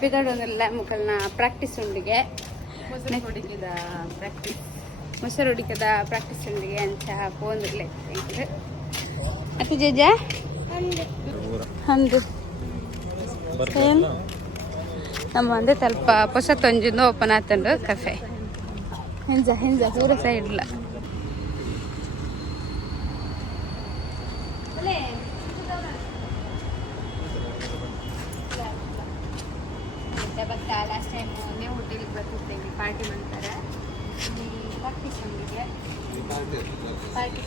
ಪಿಗಾಡೋನೆಲ್ಲ ಮುಖಲ್ನ practice ಉಂಡಿಗೆ ಮೊಸರು ಹೊಡಿಕದ practice ಉಂಡಿಗೆ ಅಂತ ಪೋಂದಿರ್ಲೆ ಅತ್ತೆ ಜೇಜ ಹಂದು ಏನು ನಮ್ಮ ಅಂದೆ ಸ್ವಲ್ಪ ಹೊಸ ತೊಂಜಿಂದು ಓಪನ್ ಆತಂಡು ಕಫೆ ಹಿಂಜ ಪೂರ ಸೈಡ್ಲ ಲಾಸ್ಟ್ ಟೈಮ್ ಹೋಟೆಲ್ಗೆ ಬರ್ತಿದ್ದೇವೆ ಪಾರ್ಟಿ ಮಾಡ್ತಾರೆ ಪ್ರಾಕ್ಟೀಸ್ ನಮಗೆ party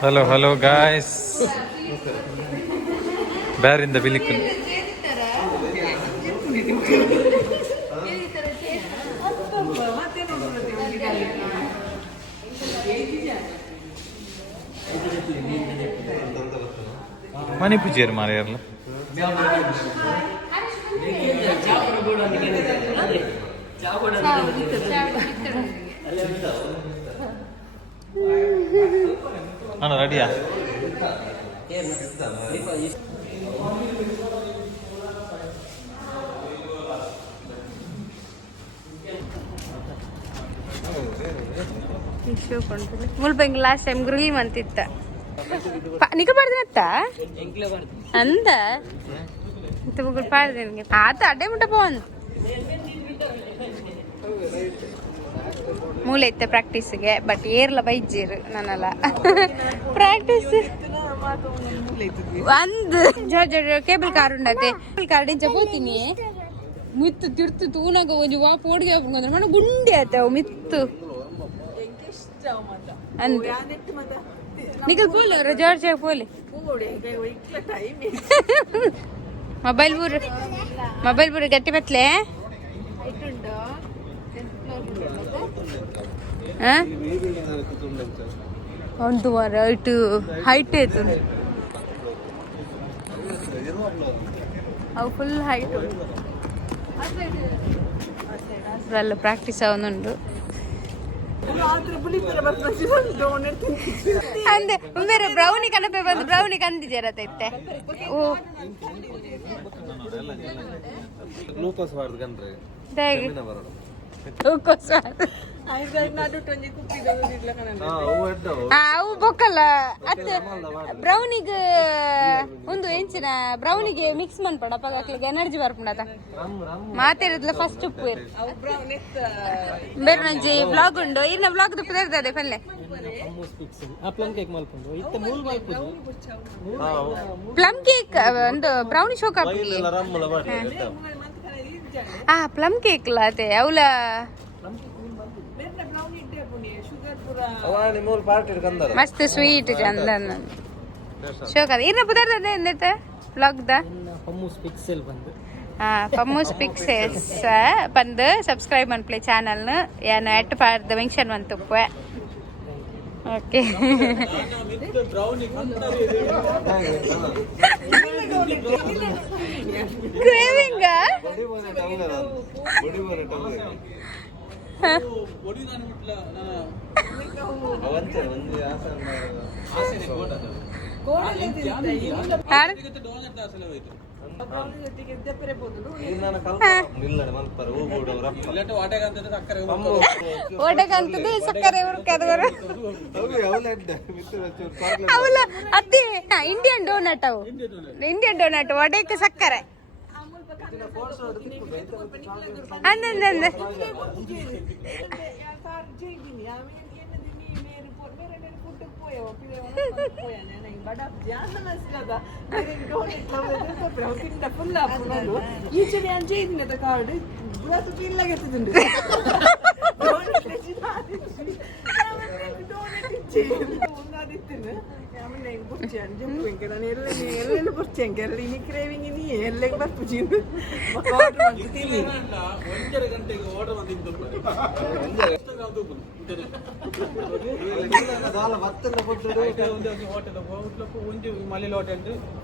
Hello guys. Bear in the vehicle. Mani pujer mare yarla. Ana ready ya? ಮುಲ್ಬೆಂಗ್ ಲಾಸ್ಟ್ ಟೈಮ್ ಗ್ರಿಲ್ ಮಂತಿತ್ತ ನಿಕ ಪಾಡ್ದತ್ತ ಅಂದ ಇಂತ ಮುಗುಲ್ ಪಾಡ್ದೆ ನಿನಗೆ ಆತ ಅಡ್ಡೆ ಮುಟ್ಟ ಪೋನ್ ಮೂಲೆ ಇತ್ತೆ ಪ್ರಾಕ್ಟೀಸ್ಗೆ ಬಟ್ ಏರ್ಲ ಬೈಜೀರು ನನ್ನಲ್ಲ ಪ್ರಾಕ್ಟೀಸ್ ಒಂದು ಕೇಬಲ್ ಕಾರ್ ಉಂಡತೆ ಕೇಬಲ್ ಕಾರ್ ಇಂಚ ಹೋತೀನಿ ಮಿತ್ತು ತಿರ್ತು ತೂನಾಗ ಒಂಜಿ ವಾ ಪೋಡ್ಗೆ ಹಾಕೊಂಡು ಮನ ಗುಂಡಿ ಆತವ ಮಿತ್ತು ಅಂದ ನಿಗ ಪೋಲೆ ಜಾರ್ಜ್ ಪೋಲೆ ಮೊಬೈಲ್ ಬೂರು ಗಟ್ಟಿ ಬತ್ಲೆ ಒಂದು ವಾರ ಹೈಟ್ ಆಯ್ತು ಅವು ಫುಲ್ ಹೈಟ್ ಅಲ್ಲ ಪ್ರಾಕ್ಟೀಸ್ ಅವನುಂಡು ಅಂದೆ ಬೇರೆ ಬ್ರೌನಿ ಕನಪೆ ಬಂದು ಬ್ರೌನಿ ಕಂದಿದ್ದೀರತ್ತೆ ಓ ಅವು ಬೊಕ್ಕಲ್ಲ ಅತ್ತೆ ಬ್ರೌನಿಗ್ ಒಂದು ಎಂಚಿನ ಬ್ರೌನಿಗೆ ಮಿಕ್ಸ್ ಮನ್ಪಡ ಪಗಾಕ್ಲಿಗೆ ಎನರ್ಜಿ ಬರ್ಪುಂಡತ ಮಾತಾಡಿದ್ಲ ಫಸ್ಟ್ ಉಪ್ಪು ಬೇರೆ ನಂಜಿ ವ್ಲಾಗ್ ಉಂಡು ಇನ್ನ ವ್ಲಾಗ್ ತುಪ್ಪದಿರ್ತದೆ ಪಲ್ಲೆ ಪ್ಲಮ್ ಕೇಕ್ ಒಂದು ಬ್ರೌನಿ ಶೋಕ್ ಪ್ಲಮ್ ಕೇಕ್ ಅದೇ ಅವಳ ಮಸ್ತ್ ಸ್ವೀಟ್ ಚಂದ ಶೋಕ ಇನ್ನ ಪುದರ್ದ ಎಂದೈತೆ ವ್ಲಾಗ್ದ ಪಮ್ಮೂಸ್ ಪಿಕ್ಸೆಲ್ಸ್ ಬಂದು ಸಬ್ಸ್ಕ್ರೈಬ್ ಮನ್ಪ್ಲೆ ಚಾನಲ್ನ ಏನು ಎಟ್ ಪಾರ್ದ ಮೆನ್ಷನ್ ಬಂತುಪ್ಪ ಓಕೆ ಕ್ರೇವಿಂಗ ಓಟಕಂತದ್ದು ಸಕ್ಕರೆ ಅವಲ್ಲ ಅತ್ತಿ ಇಂಡಿಯನ್ ಡೋನಟ್ ಅವು ಇಂಡಿಯನ್ ಡೋನಟ್ ಒಡೆಕ್ಕೆ ಸಕ್ಕರೆ ಅಂದಂದ ಮಳೆ ಲೋಟ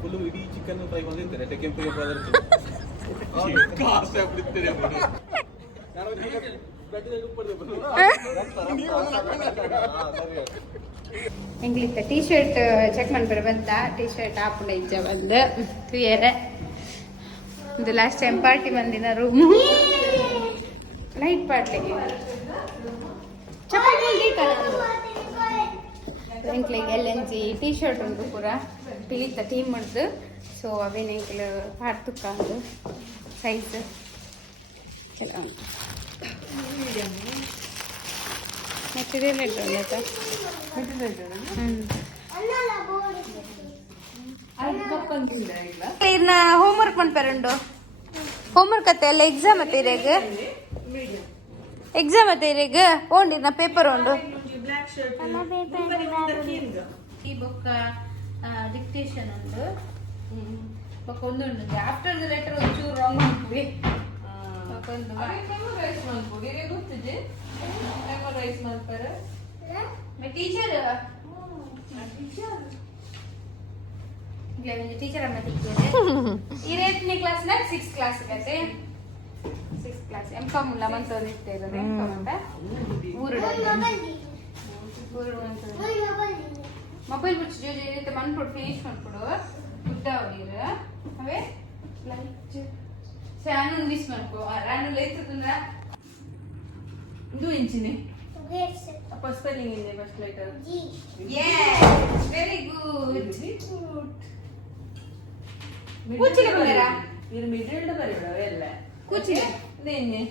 ಫುಲ್ ಇಡೀ ಚಿಕನ್ ಫ್ರೈ ಬಂದಿರ್ತಾರೆ ಕೆಂಪಿಗೆ எங்களுக்கு டிஷர்ட் செக் பண்ணுற வந்தா டிஷர்ட் ஆப்புண்ட இಜ್ಜ வந்து துயர இந்த லாஸ்ட் டைம் ಪಾರ್ಟಿ ಬಂದಿನ ರೂಮು ಲೈಟ್ ಪಾರ್ಟಿ ಚಪಾತಿ ಎಂಕ್ಲಿಗೆ LNG ಟೀ ಶರ್ಟ್ ಉಂಟು ಪೂರ ಪಿಲಿತ ಟೀಮ್ ಮಾಡ್ದು ಸೊ ಅವೇನು ಎಂಕ್ಲು ಪಾಡ್ತುಕ್ಕಾಂದು ಸೈಜ್ ಕೆಲವು ಉಂಟು ಮೆಟೀರಿಯಲ್ ಉಂಟು ಇನ್ನ ಹೋಮ್ವರ್ಕ್ ಮಾಡ್ಪಾರುಂಡು ಹೋಮ್ವರ್ಕ್ ಅತ್ತೆ ಎಲ್ಲ ಎಕ್ಸಾಮ್ ಅತ್ತೆ ಇರೇಗ ಎಕ್ಸಾಮ್ ಅತ್ತೆ ಇರೇಗ ಓಂಡಿ ನಾ ಪೇಪರ್ ಉಂಡು ಈ ಬೊಕ್ಕ ಡಿಕ್ಟೇಷನ್ ಉಂಡು ಬೊಕ್ಕ ಒಂದು ಉಂಡು ಆಫ್ಟರ್ ದ ಲೆಟರ್ ಒಂಚೂರು ರಾಂಗ್ ಮಾಡ್ತೀವಿ ಒಂದು ಮೆಮೊರೈಸ್ ಮಾಡ್ಕೊಡಿ ಗೊತ್ತಿದೆ ಮೆಮೊರೈಸ್ ಮಾಡ್ತಾರೆ ಟೀಚರ್ ಟೀಚರ್ ಅಮ್ಮ ತಿಕ್ಕಿದೆ ಈ 8ನೇ ಕ್ಲಾಸ್ ನ 6th ಕ್ಲಾಸ್ ಗತೆ 6th ಕ್ಲಾಸ್ M.Com ಉಲ್ಲ ಮಂತ ನಿತ್ತೆ ಇರೋದು M.Com ಅಂತ ಮೊಬೈಲ್ ಬಿಟ್ಟು ಜೋಜಿ ಇರುತ್ತೆ ಮನ್ಕೊಡು ಫಿನಿಶ್ ಮಾಡ್ಕೊಡು ಗುಡ್ಡ ಅವೀರ ಅವೇ ಲೈಟ್ ಫ್ಯಾನು ಮಿಸ್ ಮಾಡ್ಕೋ ರಾನು ಲೈತಂದ್ರ ಇದು ಇಂಚಿನಿ ಅಪ್ಪ ಸ್ಪೆಲ್ಲಿಂಗ್ ಇದೆ first letter G yes very good ಕೂಚಿಲೆ ಬರೆರಾ ಇದು ಮಿಡಲ್ ಬರೆಯೋ ಎಲ್ಲ ಕೂಚಿಲೆ ದೇನೆ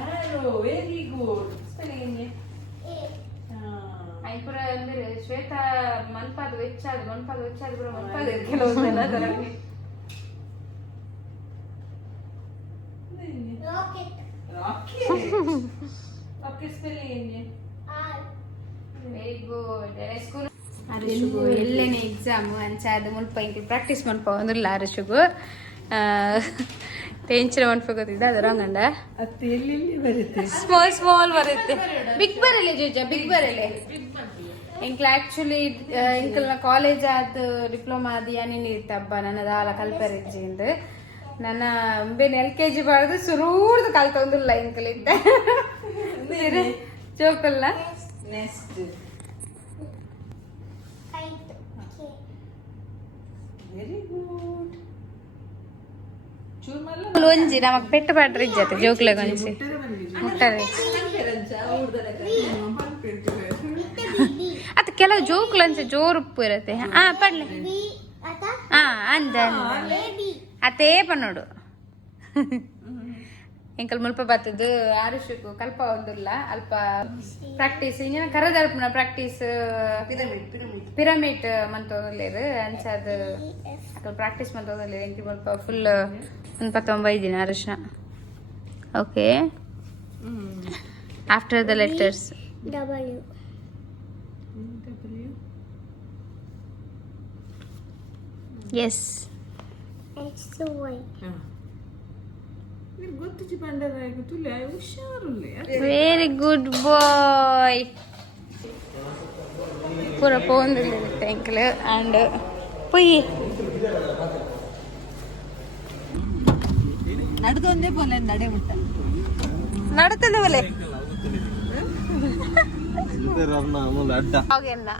ಆರೋ ವೆರಿ ಗುಡ್ ಸ್ಪೆಲ್ಲಿಂಗ್ ಐಪುರ ಅಂದ್ರೆ ಶ್ವೇತಾ ಮನ್ಪಾದ ವೆಚ್ಚಾದ ಪುರ ಮನ್ಪಾದ ಕೆಲವೊಂದೆಲ್ಲ ಅದರಲ್ಲಿ rocket spelling very good school ಅರಿಶುಗು ಎಲ್ಲನೇ ಎಕ್ಸಾಮ್ ಅಂಚಾದ ಮುಲ್ಪ ಇಂಕಿ ಪ್ರಾಕ್ಟೀಸ್ ಮನ್ಪ ಒಂದಿಲ್ಲ ಅರಿಶುಗು ಟೆನ್ಷನ್ ಮನ್ಪೋಗೋದಿದ್ದ ಅದು ರಾಂಗಂಡ ಸ್ಮಾಲ್ ಬರುತ್ತೆ ಬಿಗ್ ಬರಲೆ ಜೋಜ ಬಿಗ್ ಬರಲೆ ಇಂಕ್ಲ ಆಕ್ಚುಲಿ ಇಂಕಲ್ನ ಕಾಲೇಜ್ ಆದ ಡಿಪ್ಲೊಮಾ ಆದ ಏನೇನು ಇರ್ತಬ್ಬ ನನ್ನದು ಆಲ ಕಲ್ಪರಿಜ್ಜಿಂದು ನನ್ನ ಬೇನೆ LKG ಬಾರ್ದು ಸುರೂರ್ದು ಕಲ್ತೊಂದಿಲ್ಲ ಇಂಕಲಿದ್ದ ಜೋಕಲ್ಲ ನೆಕ್ಸ್ಟ್ ವೆರಿ ಗುಡ್ ಒಂಜಿ ನಮಕ್ ಪೆಟ್ಟು ಪಾಡ್ರಿ ಇಜ್ಜತೆ ಜೋಕ್ಲೆ ಒಂಜಿ ಮುಟ್ಟರೆ ಅತ್ತ ಕೆಲವು ಜೋಕ್ಲಂಚ ಜೋರು ಉಪ್ಪು ಇರತ್ತೆ ಪಡ್ಲೆ ಅಂದ ಅತೇ ಪನ್ನೋಡು ಎಂಕಲ್ ಮುಲ್ಪ ಬತ್ತದು ಆರುಷಕ್ಕೂ ಕಲ್ಪ ಒಂದಿಲ್ಲ ಅಲ್ಪ ಪ್ರಾಕ್ಟೀಸ್ ಇಂಜಿನ ಕರದರ್ಪಣ ಪ್ರಾಕ್ಟೀಸ್ ಪಿರಮಿಡ್ ಮಂತೋದಲ್ಲೇರು ಅಂಚಾದ ಅಕಲ್ ಪ್ರಾಕ್ಟೀಸ್ ಮಂತೋದಲ್ಲೇರು ಎಂಕಿ ಮುಲ್ಪ ಫುಲ್ 29 ದಿನ ಅರುಶನ okay after the letters W yes very good boy ಪೂರ ಪೋಂದಿರುತ್ತೆ ಎಂಕಲ್ ಆ್ಯಂಡ್ ಪೊಯ್ ನಡ್ದೊಂದೇ ಪೋಲೆ ನಡೆ ಮುಟ್ಟ ನಡುತ್ತದೆ ಬಲೆ ಅಡ್ಡ ಹಾಗೆಲ್ಲ